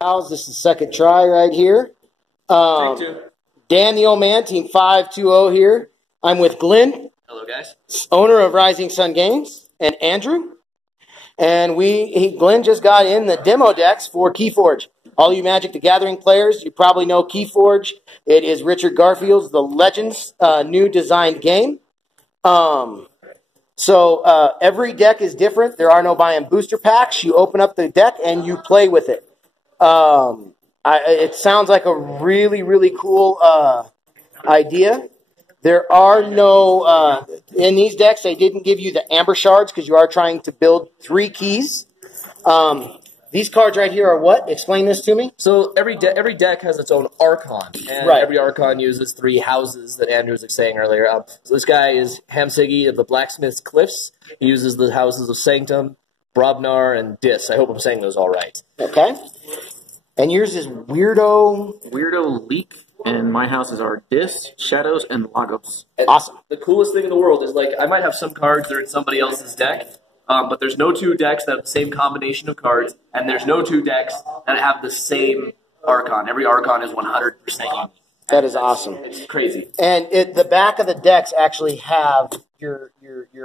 This is the second try right here. Take two. Dan the Old Man, Team 520 here. I'm with Glen. Hello, guys. Owner of Rising Sun Games, and Andrew. And Glen just got in the demo decks for Keyforge. All you Magic the Gathering players, you probably know Keyforge. It is Richard Garfield's The Legends new designed game. So every deck is different. There are no buy-in booster packs. You open up the deck and you play with it. It sounds like a really, really cool idea. There are no, in these decks, they didn't give you the Amber Shards because you are trying to build 3 keys. These cards right here are what? Explain this to me. So every deck has its own Archon, and every Archon uses 3 houses that Andrew was saying earlier. So this guy is Hamsiggy of the Blacksmith's Cliffs. He uses the houses of Sanctum, Brobnar, and Dis. I hope I'm saying those all right. Okay. And yours is Weirdo Leak, and my houses are Dis, Shadows, and Lagos. And awesome. The coolest thing in the world is, like, I might have some cards that are in somebody else's deck, but there's no 2 decks that have the same combination of cards, and there's no 2 decks that have the same Archon. Every Archon is 100% unique. That is awesome. It's crazy. And the back of the decks actually have your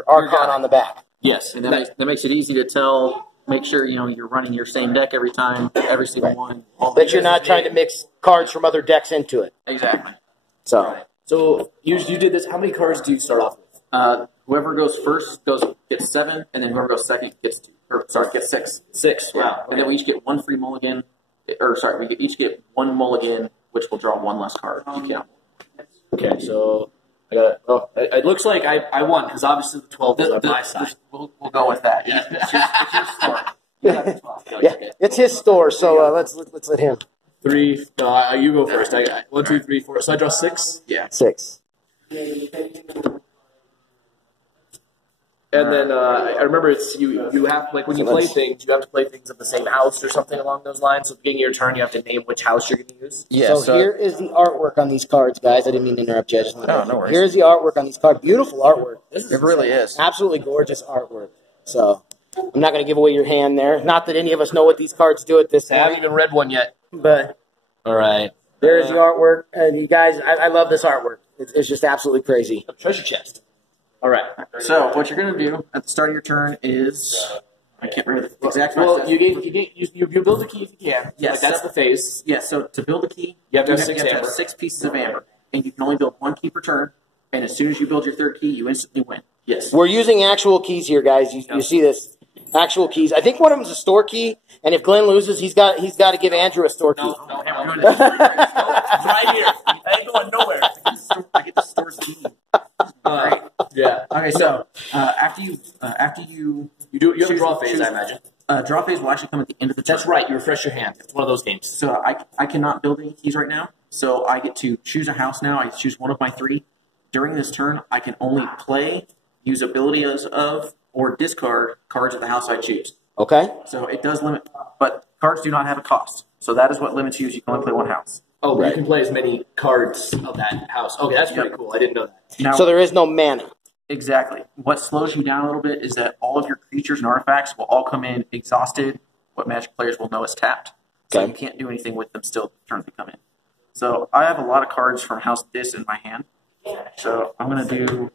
Archon on the back. Yes, and that makes it easy to tell. Make sure you're running your same deck every time, every single one. That you're not trying to mix cards from other decks into it. Exactly. So you did this. How many cards do you start off with? Whoever goes first gets 7, and then whoever goes second gets 6. 6. Wow. Okay. And then we each get 1 free mulligan. We each get 1 mulligan, which will draw 1 less card. Okay, so I got. Oh, it looks like I won because obviously the 12 is on my side. We'll go with that. Yeah. It's your store. Yeah, it's his store. So let's let him. 3. No, you go first. I got 1, 2, 3, 4. So I draw 6. Yeah. 6. And then I remember it's you have, like, when you play things, you have to play things of the same house or something along those lines. So at the beginning of your turn, you have to name which house you're going to use. Yeah. So here is the artwork on these cards, guys. I didn't mean to interrupt you. No worries. Here's the artwork on these cards. Beautiful artwork. It really is. Absolutely gorgeous artwork. So I'm not going to give away your hand there. Not that any of us know what these cards do at this I point. haven't even read one yet. But all right. There's the artwork. And you guys, I love this artwork. It's just absolutely crazy. A treasure chest. All right. So what you're going to do at the start of your turn is, I can't remember the exact. Well, you build a key if you can. Yes, that's the phase. Yes. So to build a key, you have to have 6 pieces of amber, and you can only build 1 key per turn. And as soon as you build your 3rd key, you instantly win. Yes. We're using actual keys here, guys. You see this? Actual keys. I think one of them is a store key, and if Glen loses, he's got to give Andrew a store key. No, we're doing this. Right here. I ain't going nowhere. I get the store key. Yeah. Okay, so after you have a draw phase, I imagine. Draw phase will actually come at the end of the turn. That's right. You refresh your hand. It's one of those games. So I cannot build any keys right now. So I get to choose a house now. I choose one of my 3. During this turn, I can only play, use abilities of, or discard cards of the house I choose. Okay. So it does limit, but cards do not have a cost. So that is what limits you. You can only play 1 house. Oh, but you can play as many cards of that house. Okay, that's pretty cool. I didn't know that. Now, so there is no mana. Exactly. What slows you down a little bit is that all of your creatures and artifacts will all come in exhausted, what Magic players will know as tapped. So you can't do anything with them still the turn they come in. So I have a lot of cards from House Dis in my hand. So I'm going to do...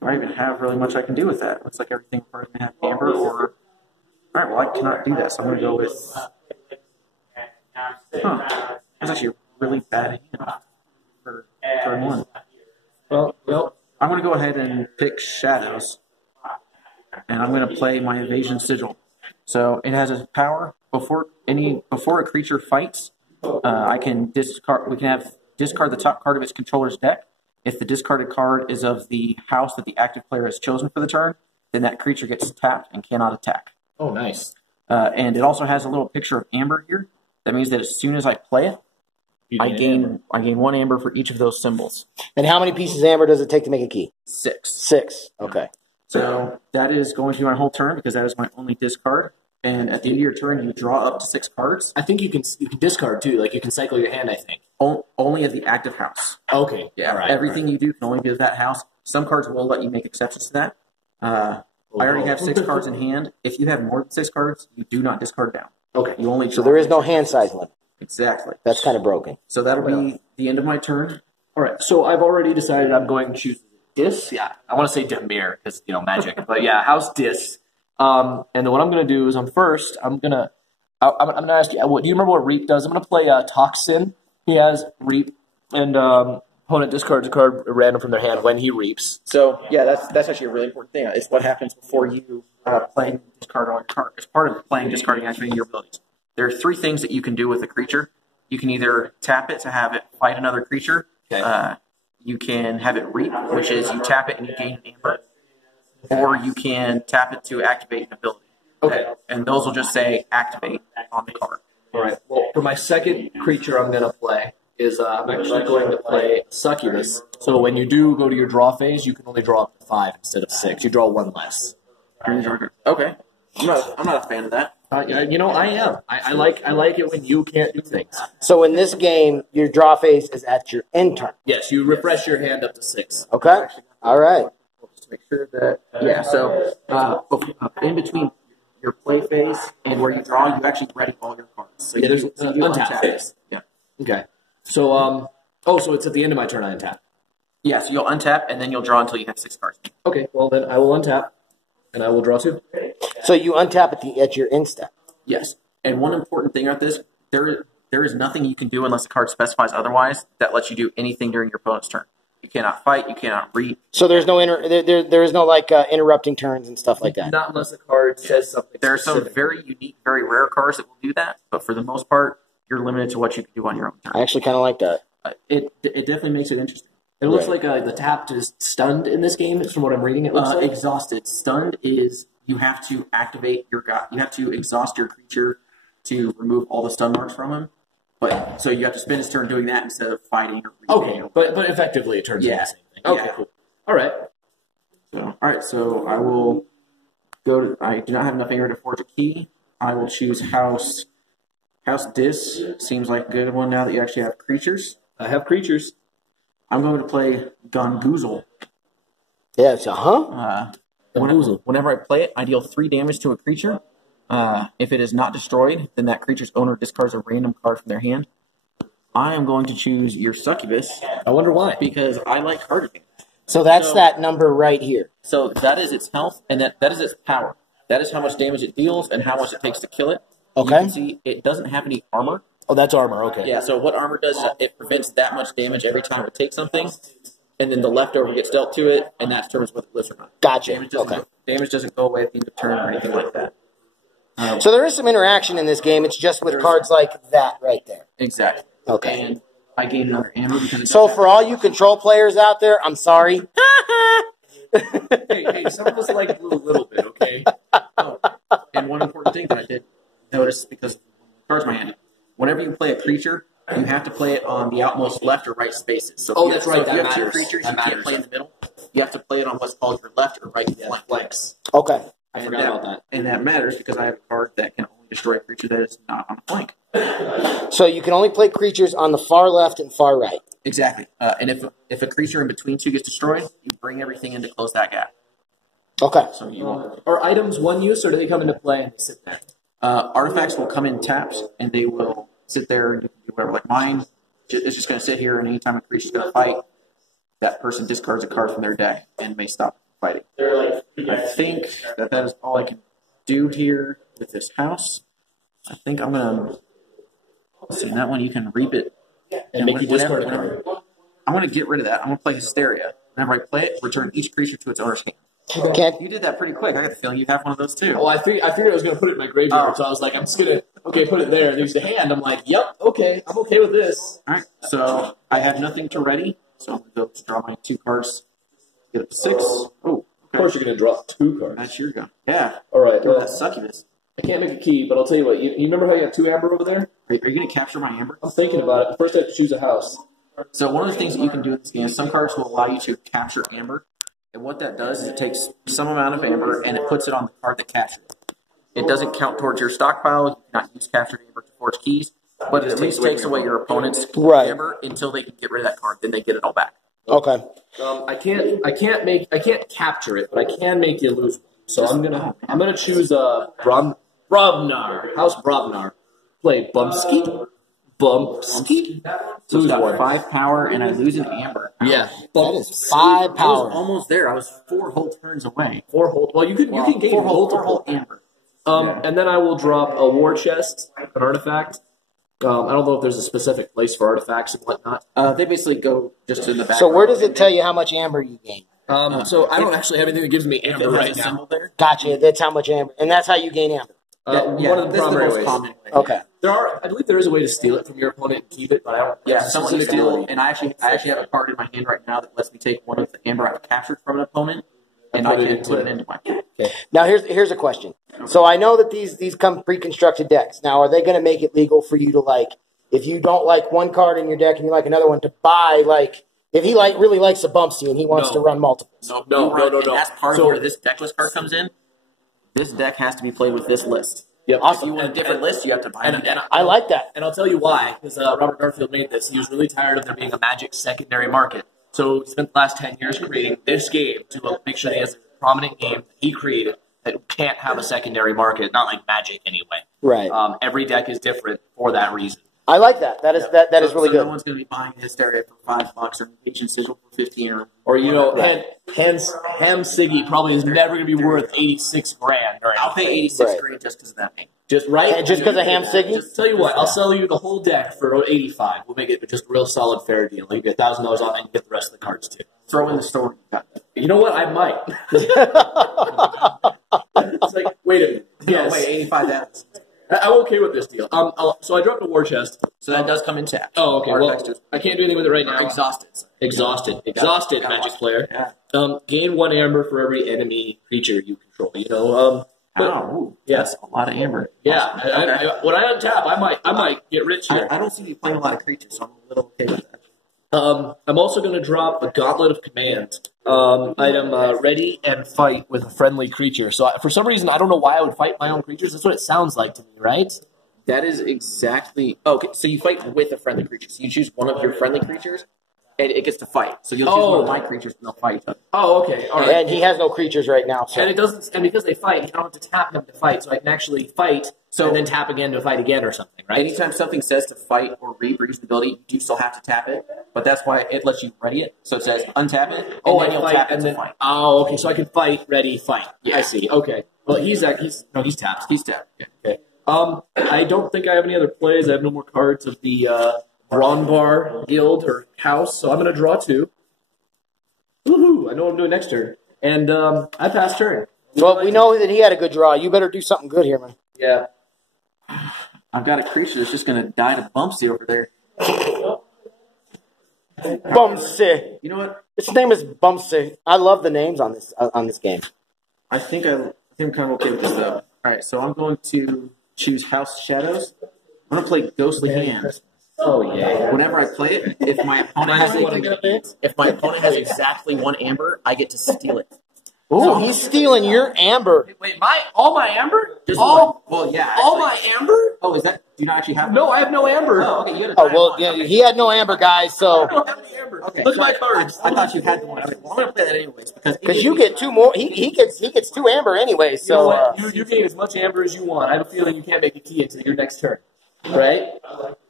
I don't even have really much I can do with that. Looks like everything requires me to have Amber or... Alright, well I cannot do that, so I'm going to go with... That's actually a really bad hand for turn 1. Well, I'm going to go ahead and pick Shadows, and I'm going to play my Evasion Sigil. So it has a power before a creature fights. I can discard. We can have discard the top card of its controller's deck. If the discarded card is of the house that the active player has chosen for the turn, then that creature gets tapped and cannot attack. Oh, nice. And it also has a little picture of Amber here. That means that as soon as I play it, I gain 1 amber for each of those symbols. And how many pieces of amber does it take to make a key? 6. 6. Okay. So that is going to be my whole turn because that is my only discard. And at the end of your turn, you draw up to 6 cards. I think you can discard too. Like you can cycle your hand. I think only of the active house. Okay. Yeah. Right, everything you do can only be of that house. Some cards will let you make exceptions to that. I already have 6 cards in hand. If you have more than 6 cards, you do not discard down. Okay. You only So there is no hand size limit. Exactly. That's kind of broken. So that'll be the end of my turn. All right. So I've already decided I'm going to choose Dis. Yeah, I want to say Demir because magic. But yeah, House Dis. And then what I'm going to do is I'm gonna ask you. Do you remember what Reap does? I'm going to play Toxin. He has Reap, and opponent discards a card random from their hand when he reaps. So yeah, that's actually a really important thing. It's what happens before you playing discard all your cards. As part of playing, discarding, activating your abilities. There are 3 things that you can do with a creature. You can either tap it to have it fight another creature. Okay. You can have it reap, which is you tap it and you gain an amber. Or you can tap it to activate an ability. Okay. And those will just say activate on the card. All right. Well, for my second creature I'm going to play is I'm actually going to play Succubus. So when you do go to your draw phase, you can only draw up to 5 instead of 6. You draw 1 less. Okay. I'm not a fan of that. I am. I like it when you can't do things. So in this game, your draw phase is at your end turn. Yes, you refresh your hand up to 6. Okay. All right. Just make sure that So in between your play phase and where you draw, you actually ready all your cards. So there's you untap phase. Yeah. Okay. So so it's at the end of my turn I untap. Yeah. So you'll untap and then you'll draw until you have 6 cards. Okay. Well then I will untap and I will draw 2. So you untap at your end step. Yes. And one important thing about this, there is nothing you can do unless the card specifies otherwise that lets you do anything during your opponent's turn. You cannot fight. You cannot reap. So there's no there is no interrupting turns and stuff like that. Not unless the card says something. There are some very unique, very rare cards that will do that, but for the most part, you're limited to what you can do on your own turn. I actually kind of like that. It definitely makes it interesting. It looks like the tapped is stunned in this game. From what I'm reading, it looks like exhausted. Stunned is you have to activate your god. You have to exhaust your creature to remove all the stun marks from him. But so you have to spend his turn doing that instead of fighting or reaping. Okay, but effectively it turns into the same thing. Okay, Yeah. cool. All right. So I will go to. I do not have enough anger to forge a key. I will choose House Dis. Seems like a good one now that you actually have creatures. I have creatures. I'm going to play Gongoozle. Yeah, so Whenever I play it, I deal 3 damage to a creature. If it is not destroyed, then that creature's owner discards a random card from their hand. I am going to choose your Succubus. I wonder why. Because I like card advantage. So that's that number right here. So that is its health, and that is its power. That is how much damage it deals and how much it takes to kill it. Okay. You can see it doesn't have any armor. Oh, that's armor. Okay. Yeah, so what armor does is it prevents that much damage every time it takes something, and then the leftover gets dealt to it, and that determines whether it lives or not. Gotcha. Damage doesn't go away at the end of turn or anything like that. So there is some interaction in this game. It's just with cards like that right there. Exactly. Okay. And I gain another ammo because. So for all you control players out there, I'm sorry. hey, some of us like a little bit, okay? Oh, and one important thing that I did notice because cards in my hand. Whenever you play a creature, you have to play it on the outmost left or right spaces. So that's right. So if you have 2 creatures, you can't play in the middle. You have to play it on what's called your left or right flanks. Okay. I forgot about that. And that matters because I have a card that can only destroy a creature that is not on a flank. So you can only play creatures on the far left and far right. Exactly. And if a creature in between 2 gets destroyed, you bring everything in to close that gap. Okay. So you won't. Are items one use, or do they come into play and they sit there? Artifacts will come in taps, and they will sit there and you can do whatever. Like mine, it's just going to sit here, and anytime a creature's going to fight, that person discards a card from their deck and may stop fighting. I think that is all I can do here with this house. I think I'm going to... Let's see, that one you can reap it. And make you discard a card. I'm going to get rid of that. I'm going to play Hysteria. Whenever I play it, return each creature to its owner's hand. Can't, You did that pretty quick. I got the feeling you have one of those too. Well, I figured I was going to put it in my graveyard, so I was like, I'm just going to, put it there. And there's the hand. I'm like, yep, okay, I'm okay with this. All right, so I have nothing to ready, so I'm going to go to draw my 2 cards. Get up to 6. Oh, Of course you're going to draw 2 cards. that's your go. Yeah. All right, well, That's Succubus. I can't make a key, but I'll tell you what. You remember how you have 2 amber over there? Are you going to capture my amber? I'm thinking about it. First I have to choose a house. So one of the things that you can do in this game is some cards will allow you to capture amber. And what that does is it takes some amount of amber and it puts it on the card that captured it. It doesn't count towards your stockpile. You cannot use captured amber to forge keys. But it at least takes away your opponent's amber until they can get rid of that card. Then they get it all back. okay. I can't capture it, but I can make you lose one. So I'm gonna choose Brobnar. House Brobnar. Play Bumsky. Bumsky. So it's got 5 power, and I lose an amber. Yeah. That is 5 I power. was almost there. I was 4 whole turns away. 4 whole. Well, you can gain 4 multiple. whole amber. And then I will drop a war chest, an artifact. I don't know if there's a specific place for artifacts and whatnot. They basically go just in the back. So where does it tell you how much amber you gain? So I don't actually have anything that gives me amber right now. Gotcha. That's how much amber, and that's how you gain amber. One of the primary ways. Common way. Okay. I believe there is a way to steal it from your opponent and keep it, but I don't. Yeah, someone can steal, and I actually have a card in my hand right now that lets me take one of the amber I've captured from an opponent, and I can put it into my hand. Okay. Now here's a question. So I know that these come pre-constructed decks. Now, are they going to make it legal for you to, like, if you don't like one card in your deck and you like another one, to buy, like, if he really likes a Bumpsy and he wants to run multiples? No. That's part of where this decklist card comes in. This deck has to be played with this list. Yep. Awesome. If you want a different list, you have to buy it. And I like that. And I'll tell you why, because Robert Garfield made this. He was really tired of there being a Magic secondary market. So he spent the last 10 years creating this game to make sure that he has a prominent game that he created that can't have a secondary market, not like Magic anyway. Right. Every deck is different for that reason. I like that. That is really good. No one's going to be buying Hysteria for $5 or Invasion Sigil for 15 or Ham Siggy probably is never going to be worth 86 grand. Or I'll pay 86 grand just because of that name. Just right? And just because of Ham Siggy? Just tell you what, I'll sell you the whole deck for 85. We'll make it just a real solid fair deal. Like you get $1,000 off and you get the rest of the cards too. Throw in the store. You know what? I might. It's like, wait a minute. Yes. No, wait, 85 I'm okay with this deal. So I dropped a war chest. So that does come in tapped. Oh, okay. Well, I can't do anything with it right now. Exhausted, Magic player. Yeah. Gain 1 amber for every enemy creature you control. You know. That's a lot of amber. Yeah. When I untap, I might get rich here. I don't see you playing a lot of creatures, so I'm a little okay with that. I'm also going to drop a Gauntlet of Command item, ready and fight with a friendly creature. So for some reason, I don't know why I would fight my own creatures. That's what it sounds like to me, right? That is exactly... Okay, so you fight with a friendly creature. So you choose one of your friendly creatures, and it gets to fight. So you'll choose one of my creatures, and they'll fight. Oh, okay. All right. And he has no creatures right now. So. And because they fight, you don't have to tap him to fight, so I can actually fight and then tap again to fight again or something, right? Anytime something says to fight or reap or use the ability, you do still have to tap it, but that's why it lets you ready it. So it says untap it, and then you'll tap it to fight. Oh, okay. So I can fight, ready, fight. Yeah. I see. Okay. Well, he's tapped. He's tapped. Yeah. Okay. I don't think I have any other plays. I have no more cards of the Bronbar Guild or House, so I'm going to draw 2. Woohoo! I know what I'm doing next turn. And I pass turn. Well, we know that he had a good draw. You better do something good here, man. Yeah. I've got a creature that's just going to die to Bumpsy over there. Bumpsy. You know what? Its name is Bumpsy. I love the names on this game. I think I'm kind of okay with this, though. All right, so I'm going to choose House Shadows. I'm going to play Ghostly Hand. Oh, yeah. Whenever I play it, if my opponent has exactly 1 amber, I get to steal it. Ooh, he's stealing your amber. Wait, all my amber? Well, yeah. Actually. All my amber? Oh, is that? Do you not actually have? No, I have no amber. Oh, okay. You got yeah, he had no amber, guys. So I don't have any amber. Okay, look at my cards. I thought you had the one. Well, I'm gonna play that anyways because you get 2 more. He gets 2 amber anyway. So you know what? You gain as much amber as you want. I have a feeling you can't make a key until your next turn, right?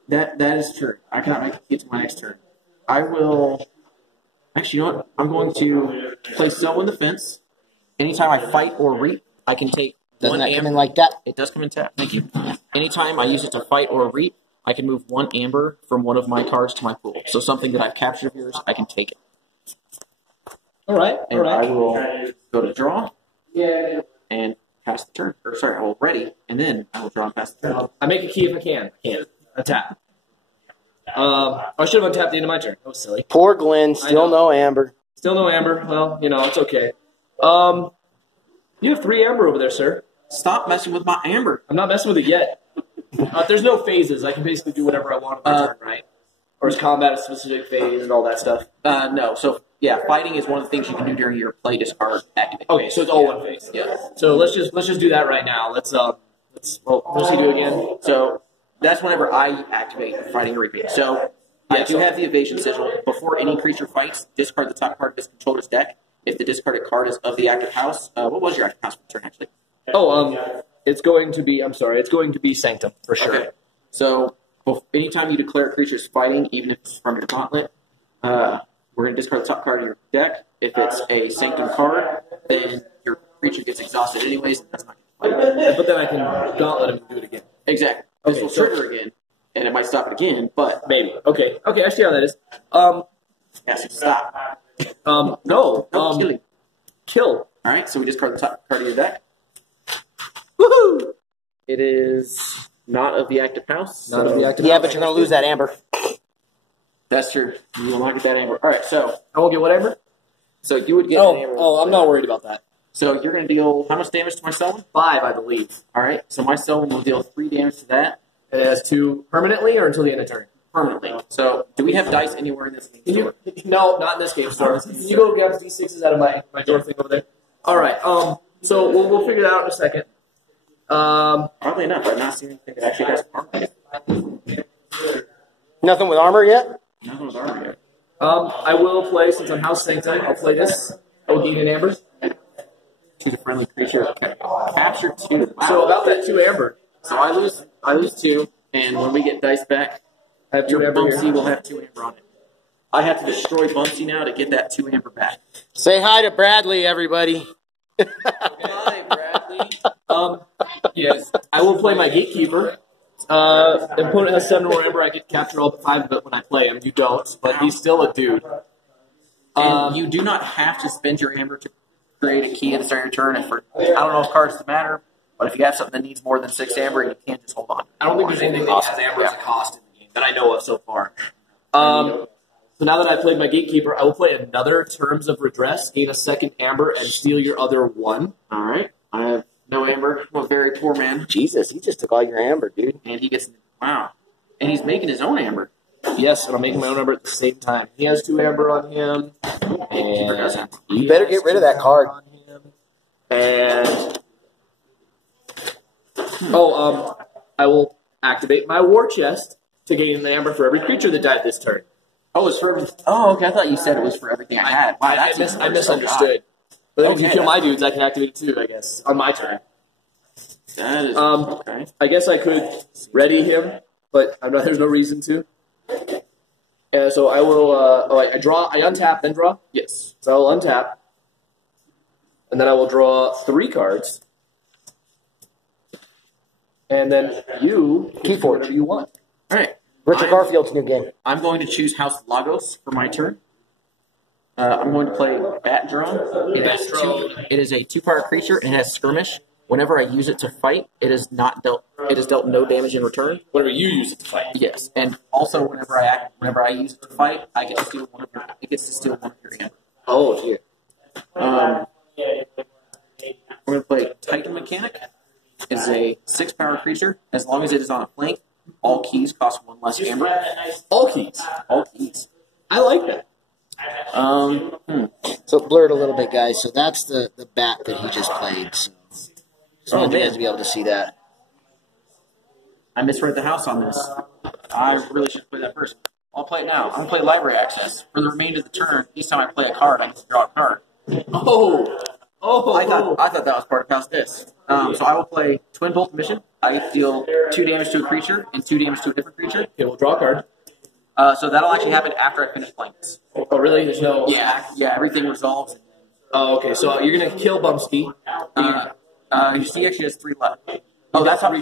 That is true. I cannot make a key to my next turn. I will. Actually, you know what? I'm going to play Sow in the Fence. Anytime I fight or reap, I can take Doesn't 1 that amber. come in like that? It does come in tap. Thank you. Anytime I use it to fight or reap, I can move 1 amber from one of my cards to my pool. So something that I've captured of yours, I can take it. All right. And I will go to draw. And pass the turn. Or sorry, I will ready, and then I will draw and pass the turn. I make a key if I can. I can't. Untap. I should have untapped the end of my turn. That was silly. Poor Glenn, still no amber. Still no amber. Well, it's okay. You have 3 amber over there, sir. Stop messing with my amber. I'm not messing with it yet. There's no phases. I can basically do whatever I want on my turn, right? Or is combat a specific phase and all that stuff? No. So, yeah, fighting is one of the things you can do during your play discard activate. Okay, so it's all one phase. Yeah. So let's just do that right now. Let's do again. So that's whenever I activate fighting or reaping. So I do have the evasion sigil. Before any creature fights, discard the top card of this controller's deck. If the discarded card is of the active house, what was your active house for the turn, actually? It's going to be, I'm sorry, it's going to be Sanctum, for sure. Okay. So, anytime you declare a creature's fighting, even if it's from your gauntlet, we're going to discard the top card of your deck. If it's a Sanctum card, then your creature gets exhausted anyways, and that's not going to fight. But then I can gauntlet him and do it again. Exactly. Okay, This will trigger again, and it might stop it again, but... Maybe. Okay, I see how that is. Yes, stop. No. Killing. Kill. Alright, so we discard the top card of your deck. Woohoo! It is not of the active house. Not of the active Yeah, house. but you're going to lose that amber. That's true. You will not get that amber. Alright, so... I won't get whatever? So you would get an amber. Oh, I'm not worried about that. So you're going to deal how much damage to my Selwyn? 5, I believe. Alright, so my Selwyn will deal 3 damage to that. It has 2 permanently or until the end of turn? Permanently. So, do we have dice anywhere in this game? No, not in this game store. Can you go grab the D6s out of my drawer thing over there? Alright, so we'll figure that out in a second. Probably enough. I've not seen anything that actually has armor yet. Nothing with armor yet? Nothing with armor yet. I will play, since I'm House Sanctum, I'll play this. I will gain an amber. She's a friendly creature. Okay. Capture 2. Wow. So about that 2 amber. So I lose 2, and when we get dice back, I have 2 your amber Bumpsy here. will have 2 amber on it. I have to destroy Bumpsy now to get that 2 amber back. Say hi to Bradley, everybody. Hi, Bradley. Yes. I will play my Gatekeeper. Opponent has 7 more amber. I get to capture all 5 of it when I play him. You don't, but he's still a dude. And you do not have to spend your amber to create a key at the start of your turn. I don't know if cards matter, but if you have something that needs more than 6 amber, you can't just hold on. I don't think there's anything that has amber as a cost in the game that I know of so far. So now that I've played my Gatekeeper, I will play another Terms of Redress, gain a 2nd amber, and steal your other 1. All right. I have no amber. I'm a very poor man. Jesus, he just took all your amber, dude. And he gets... Wow. And he's making his own amber. Yes, and I'm making my own amber at the same time. He has 2 amber on him. And You better get rid of that card. And I will activate my War Chest to gain an amber for every creature that died this turn. Oh, it's for everything. Oh, okay. I thought you said it was for everything I had. Wow, I misunderstood. But then if you kill my dudes, I can activate it too, I guess, on my turn. That is okay. I guess I could ready him, but there's no reason to. So I will. I untap, then draw. Yes. So I'll untap, and then I will draw 3 cards, and then you Keyforge. whatever you want. All right. Richard Garfield's new game. I'm going to choose House Lagos for my turn. I'm going to play Bat Drone. It is a 2-power creature and it has skirmish. Whenever I use it to fight, it is dealt no damage in return. Whenever you use it to fight. Yes, and also whenever I use it to fight, I get to steal one of your. It gets to steal one of your amber. Oh, dear. We're going to play Titan Mechanic. It's a 6-power creature. As long as it is on a flank, all keys cost 1 less amber. All keys. All keys. I like that. So it blurred a little bit, guys. So that's the bat that he just played. So I want you guys to be able to see that. I misread the house on this. I really should play that first. I'll play it now. I'm going to play Library Access. For the remainder of the turn, each time I play a card, I get to draw a card. I thought that was part of House This. So I will play Twin Bolt Mission. I deal 2 damage to a creature and 2 damage to a different creature. Okay, we'll draw a card. So that'll actually happen after I finish playing this. Oh, really? There's no... Yeah, everything resolves. Oh, okay, so you're going to kill Bumsky. He actually has 3 left. Oh, that's how.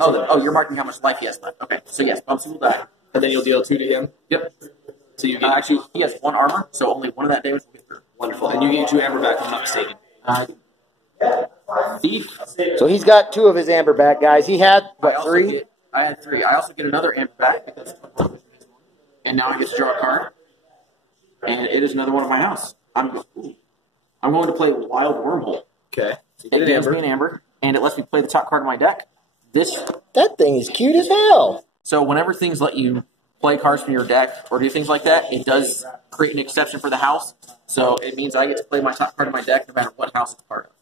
You're marking how much life he has left. Okay, so yes, Bumsy will die. And then you'll deal 2 to him? Yep. So you get... actually, he has 1 armor, so only 1 of that damage will get through. Wonderful. And you get 2 amber back, if I'm not mistaken. Thief. So he's got 2 of his amber back, guys. He had, 3? I had 3. I also get another amber back because and now I get to draw a card. And it is another one of my house. I'm going to play Wild Wormhole. Okay. So it gives me an amber, and it lets me play the top card of my deck. That thing is cute as hell. So whenever things let you play cards from your deck or do things like that, it does create an exception for the house. So it means I get to play my top card of my deck no matter what house it's part of.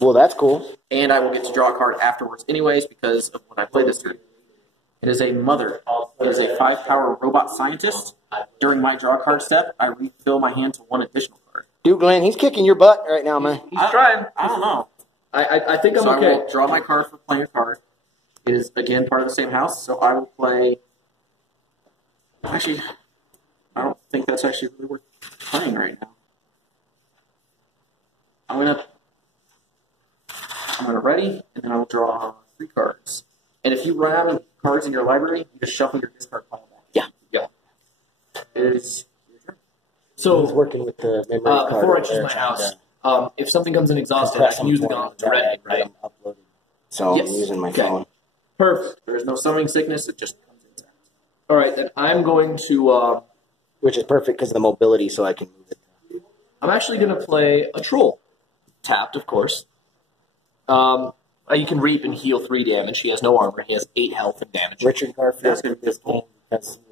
Well, that's cool. And I will get to draw a card afterwards anyways because of when I play this turn. It is a Mother. It is a 5-power robot scientist. During my draw card step, I refill my hand to 1 additional card. Dude, Glenn, he's kicking your butt right now, man. He's trying. I don't know. I think I'm so okay. I will draw my card for playing a card. It is, again, part of the same house, so I will play... Actually, I don't think that's actually really worth playing right now. I'm gonna ready, and then I will draw 3 cards. And if you run out of cards in your library, you just shuffle your discard pile back. Yeah. It is your turn. So He's working with the memory card. before I choose my house, if something comes in exhausted, I can use the gauntlet to ready, right? I'm uploading. So Yes. I'm using my Okay. phone. Perfect. There is no summoning sickness, it just comes intact. All right, then I'm going to. Which is perfect because of the mobility, so I can move it. I'm actually going to play a troll, tapped, of course. You can reap and heal 3 damage. He has no armor. He has 8 health and damage. Richard Garfield did this game because he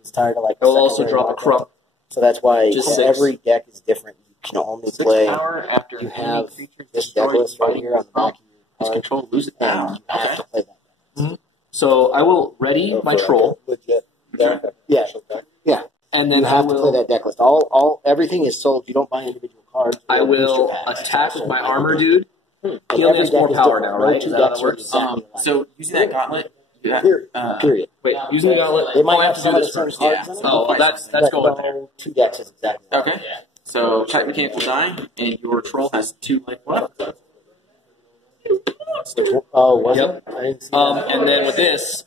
was tired of like. He'll also drop a crump. So that's why Just 6. every deck is different. You can only 6 play. power after You any have creature this deck destroyed list right by here on the back of your his card, control lose it and down. you have to play that. So I will ready my troll, Legit. Yeah, yeah. and then You have to play that deck list. Everything is sold. You don't buy individual cards. I or will booster packs. attack with my armor dude. And He only every has 4 deck is power different. now, No right? two Is that how decks it are works? exactly alike. So using that gauntlet, you have, Period. Wait, using the gauntlet. They might I have to some do of the this same first. cards Yeah. in it, Oh, well, that's but going there. no 2 decks is exactly alike. Okay. So type mechanical die, and your troll has 2 life left. Oh, was Yep. it? I didn't see that. And then with this,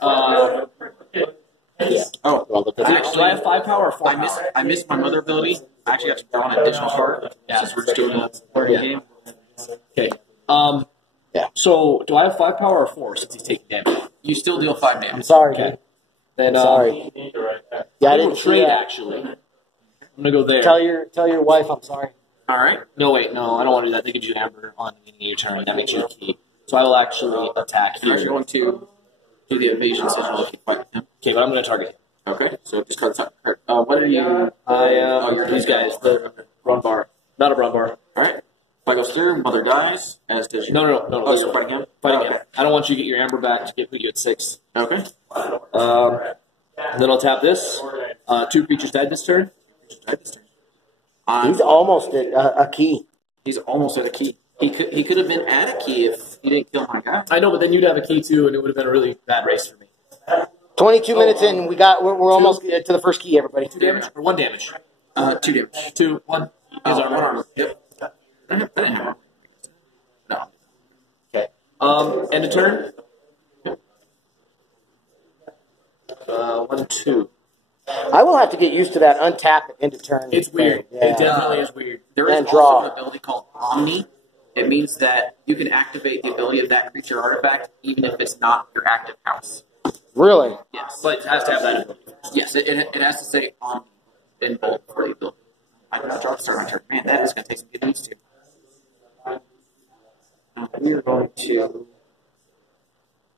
Yeah. Oh, Well, look at actually, do I have 5 power or 4 I power? missed my mother ability. I actually have to draw an additional card since we're just doing a party Yeah. game. Okay. Yeah. So do I have 5 power or 4 since he's taking damage? You still deal 5 I'm damage. sorry, Okay. dude. Then Sorry. Yeah, I I will didn't see trade that. actually. I'm gonna go there. Tell your wife I'm sorry. All right. No, wait, no, I don't want to do that. That gives you amber on the beginning of your turn. That makes you a key. So I will actually attack I'm actually here. going to do the evasion sigil if you fight with him. Okay, but I'm gonna target him. Okay. So discard the top card. What are you? I am. Oh, you're these guys. The run bar, not a run bar. All right. Fight goes through. Mother dies. As does your. No. Oh, so fighting him. Fighting okay. him. I don't want you to get your amber back to put you at 6. Okay. Then I'll tap this. 2 creatures died this turn. He's almost at a key. He's almost at a key. He could have been at a key if he didn't kill my guy. I know, but then you'd have a key too, and it would have been a really bad race for me. 22 minutes in, we're almost to the first key, everybody. 2 damage or 1 damage? 2 damage. 2, 1. His armor. One armor. Yep. I didn't have armor. No. Okay. End of turn. 1, 2. I will have to get used to that untap at end of turn. It's weird. Yeah. It definitely is weird. There is And also draw. an ability called Omni. It means that you can activate the ability of that creature artifact even if it's not your active house. Really? Yes. But it has to have that ability. Yes, it has to say Omni in bold for the ability. I did not draw to start my turn. Man, that is going to take some getting used to. We are going to...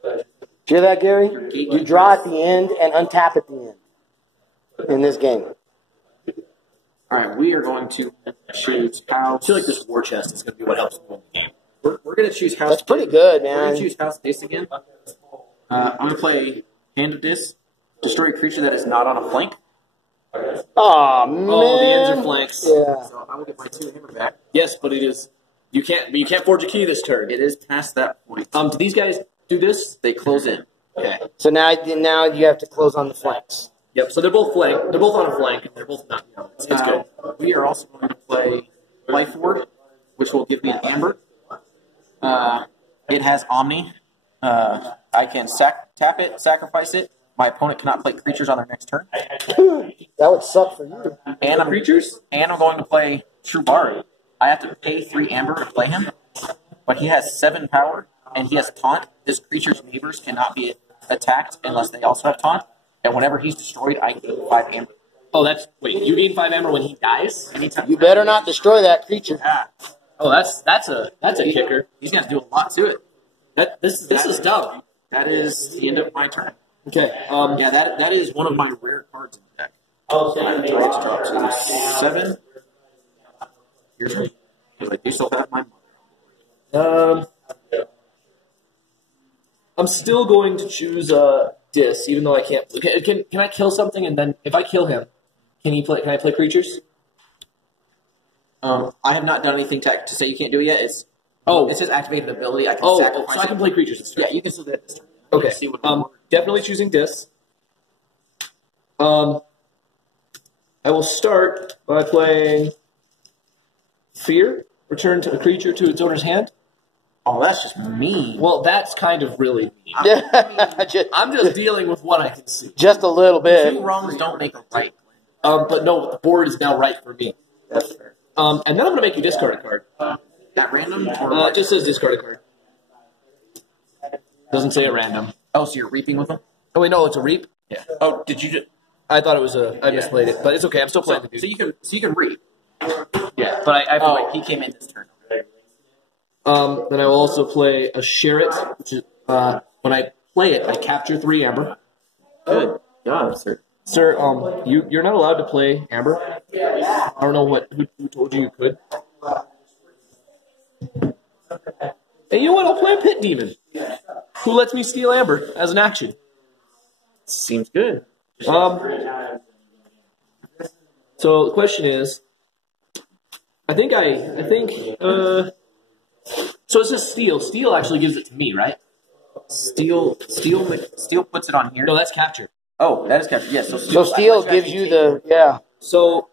Do you hear that, Gary? You draw at the end and untap at the end in this game. All right, we are going to choose I house. feel like this war chest is going to be what helps me win the game. We're going to choose house. That's pretty good, We're going man. to choose house Dis again. I'm going to play Hand of Dis. Destroy a creature that is not on a flank. Oh man! Oh, the ends are flanks. Yeah. So I will get my 2 hammer back. Yes, but it is. You can't forge a key this turn. It is past that point. Do these guys do this? They close in. Okay. So now you have to close on the flanks. Yep. So they're both flank. They're both on a flank. And they're both not. It's good. We are also going to play Life Ward, which will give me an amber. It has Omni. I can tap it, sacrifice it. My opponent cannot play creatures on their next turn. That would suck for you. And Creatures? And I'm going to play True Bard. I have to pay 3 amber to play him, but he has 7 power, and he has taunt. This creature's neighbors cannot be attacked unless they also have taunt. And whenever he's destroyed, I gain 5 amber. Oh, wait. You gain 5 amber when he dies. Anytime. You better not destroy that creature. Ah, Oh, that's a kicker. he's going to do a lot to it. This is dumb. That is the end of my turn. Okay. Yeah, that is one of my rare cards in the deck. I'm trying to drop to 7. Your turn. Because I do still have my mother. I'm still going to choose Dis, even though I can't. Can I kill something and then if I kill him, can I play creatures? I have not done anything to say you can't do it yet. It's it says activated ability. I can sacrifice so I can play creatures this turn. Yeah, you can still do that this turn. Okay. See what definitely choosing this. I will start by playing Fear. Return to a creature to its owner's hand. Oh, that's just mean. Well, that's kind of really mean. I'm just dealing with what I can see. Just a little bit. 2 wrongs don't make a right. But no, the board is now right for me. That's fair. And then I'm going to make you discard a card. At random? It just says discard a card. Doesn't say at random. Oh, so you're reaping with them? Oh, wait, no, it's a reap? Yeah. Oh, did you just... I thought it was I misplayed it, but it's okay. I'm still playing the game. So you can reap. Yeah, but I have to wait. He came in this turn. Then I will also play a Sherrit, which is, when I play it, I capture 3 amber. Good job, sir. Sir, you're not allowed to play amber. I don't know who told you could. And you know what? I'll play a pit demon. Who lets me steal amber as an action? Seems good. So the question is, so it says steal. Steal actually gives it to me, right? Steal puts it on here. No, that's capture. Oh, that is capture. Yes. So steal gives you the So,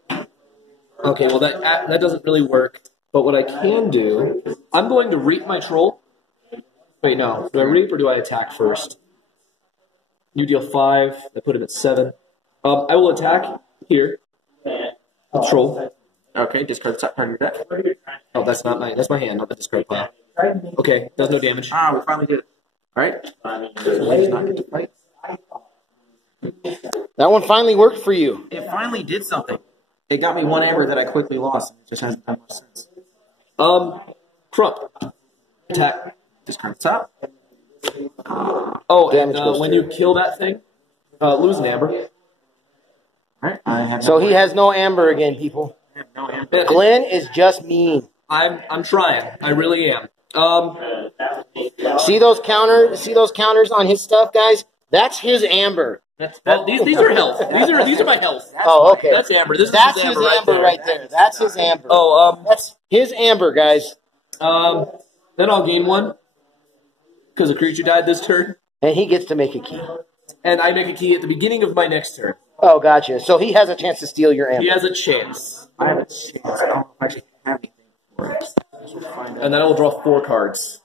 okay, well that doesn't really work. But what I can do, I'm going to reap my troll. Wait, no. Do I reap or do I attack first? You deal 5. I put him at 7. I will attack here. A troll. Okay, discard top part of your deck. Oh, that's my hand, not the discard pile. Okay, does no damage. Ah, we finally did it. All right. So he's not get to fight. that one finally worked for you. It finally did something. It got me 1 amber that I quickly lost. It just hasn't done much since. Crump. Attack. Discard top. Oh, Damage and goes when through. you kill that thing, lose an amber. All right. I have So he has no amber again, people. no amber. Glenn is just mean. I'm trying. I really am. See those counters on his stuff, guys? That's his amber. These are health. These are my health. Oh, okay. That's amber. That's his amber right there. That's his amber. Oh, That's his amber, guys. then I'll gain 1 because a creature died this turn, And he gets to make a key. and I make a key at the beginning of my next turn. Oh, gotcha. So he has a chance to steal your amber. He has a chance, I have a chance. I don't know if I actually have anything for it. and then I will draw 4 cards.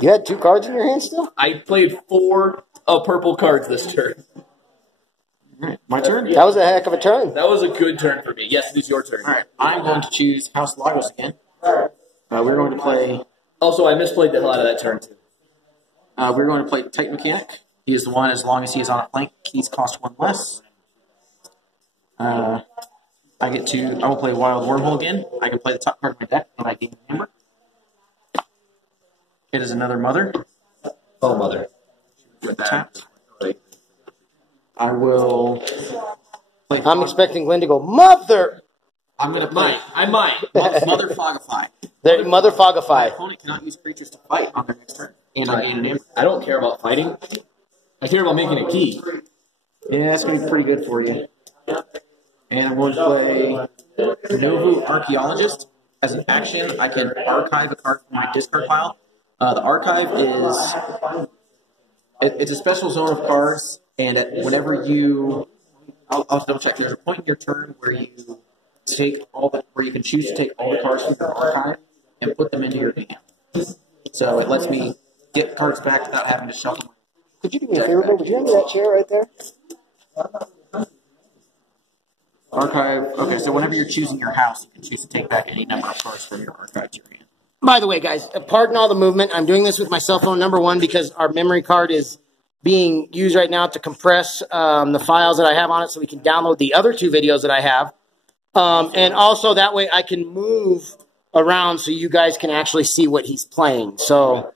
You had 2 cards in your hand still? I played 4 purple cards this turn. All right, my turn? That was a heck of a turn. That was a good turn for me. Yes, it is your turn. All right, I'm going to choose House Lagos again. We're going to play... Also, I misplayed the hell out of that turn, too. We're going to play Tight Mechanic. He is the one, as long as he is on a flank, keys cost 1 less. I will play Wild Wormhole again. I can play the top card of my deck, and I gain an amber. It is another Mother. Oh, mother. Tapped. I will play... I'm expecting Glenn to go, Mother! I'm going to play... I might. Mother Fogify. Mother My Fogify. opponent cannot use creatures to fight on their next turn. And I gain an amber. I don't care about fighting. I care about making a key. Yeah, that's going to be pretty good for you. And I'm going to play Novu Archaeologist. As an action, I can archive a card from my discard pile. The archive is... It's a special zone of cards, and whenever you... I'll double check. There's a point in your turn where you can choose to take all the cards from your archive and put them into your hand. So it lets me get cards back without having to shuffle them. Could you do me a favor, Bill? Would you hand me that chair right there? Archive. Okay, so whenever you're choosing your house, you can choose to take back any number of cards from your archive to your hand. By the way, guys, pardon all the movement. I'm doing this with my cell phone, number 1, because our memory card is being used right now to compress the files that I have on it so we can download the other 2 videos that I have. And also, that way I can move around so you guys can actually see what he's playing. So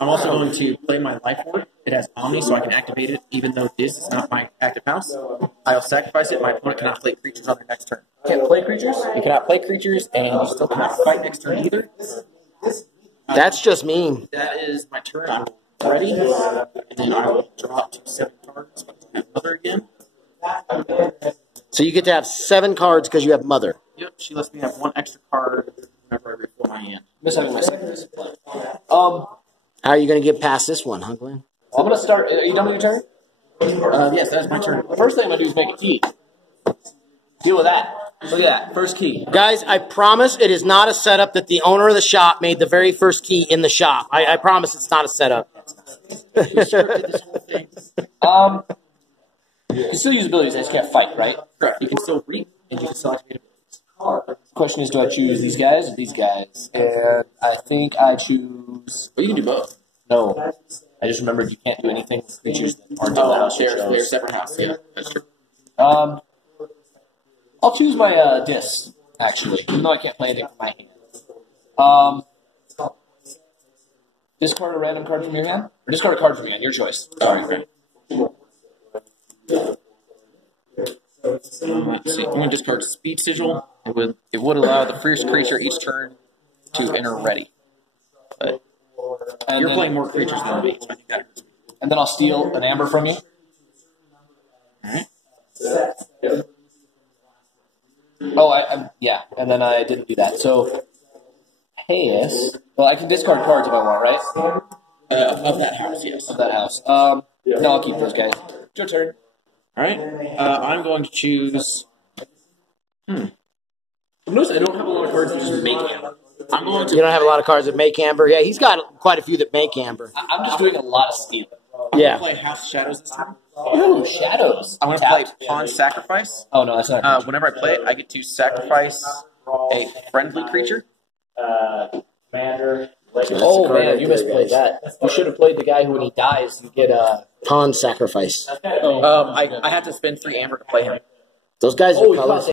I'm also going to play my Life Orb. It has Omni, so I can activate it even though this is not my active house. I'll sacrifice it. My opponent cannot play creatures on their next turn. Can't play creatures? You cannot play creatures, and you still cannot fight next turn either. that's just mean. That is my turn. I'm ready. And then I will draw up to 7 cards. I have Mother again. So you get to have 7 cards because you have Mother. Yep, she lets me have 1 extra card whenever I refill my hand. Just having my second discipline. How are you going to get past this one, huh, Glenn? I'm going to start. Are you done with your turn? Yes, that's my turn. The first thing I'm going to do is make a key. Deal with that. Look at that. First key. Guys, I promise it is not a setup that the owner of the shop made the very first key in the shop. I promise it's not a setup. We scripted this whole thing. You can still use abilities, I just can't fight, right? Correct. You can still read, and you can still activate abilities. The question is, do I choose these guys or these guys? And I think I choose... Well, you can do both. No. I just remembered you can't do anything with creatures that aren't in the house. They're separate house. Yeah, that's true. I'll choose my disc, actually, even though I can't play anything from my hand. Discard a random card from your hand? Or discard a card from your hand, your choice. Sorry. Let's see. I'm going to discard Speed Sigil. It would allow the first creature each turn to enter ready. But you're playing more creatures than me, so I think that hurts me. And then I'll steal an amber from you. Alright. Oh, yeah, and then I didn't do that. So, Hayes. Well, I can discard cards if I want, right? Of that house, yes. Of that house. No, I'll keep those guys. It's your turn. Alright. I'm going to choose... Notice I don't have a lot of cards that just make amber. I'm going to... You don't have a lot of cards that make amber. Yeah, he's got quite a few that make amber. I'm just doing a lot of stealing. I'm going to play House Shadows this time. Ooh, shadows. I'm going to play Pawn Sacrifice. Oh, no, that's not. Whenever I play it, I get to sacrifice a friendly creature. Oh, man, you misplayed that. You should have played the guy who, when he dies, you get Pawn sacrifice. I have to spend 3 amber to play him. Those guys are colors.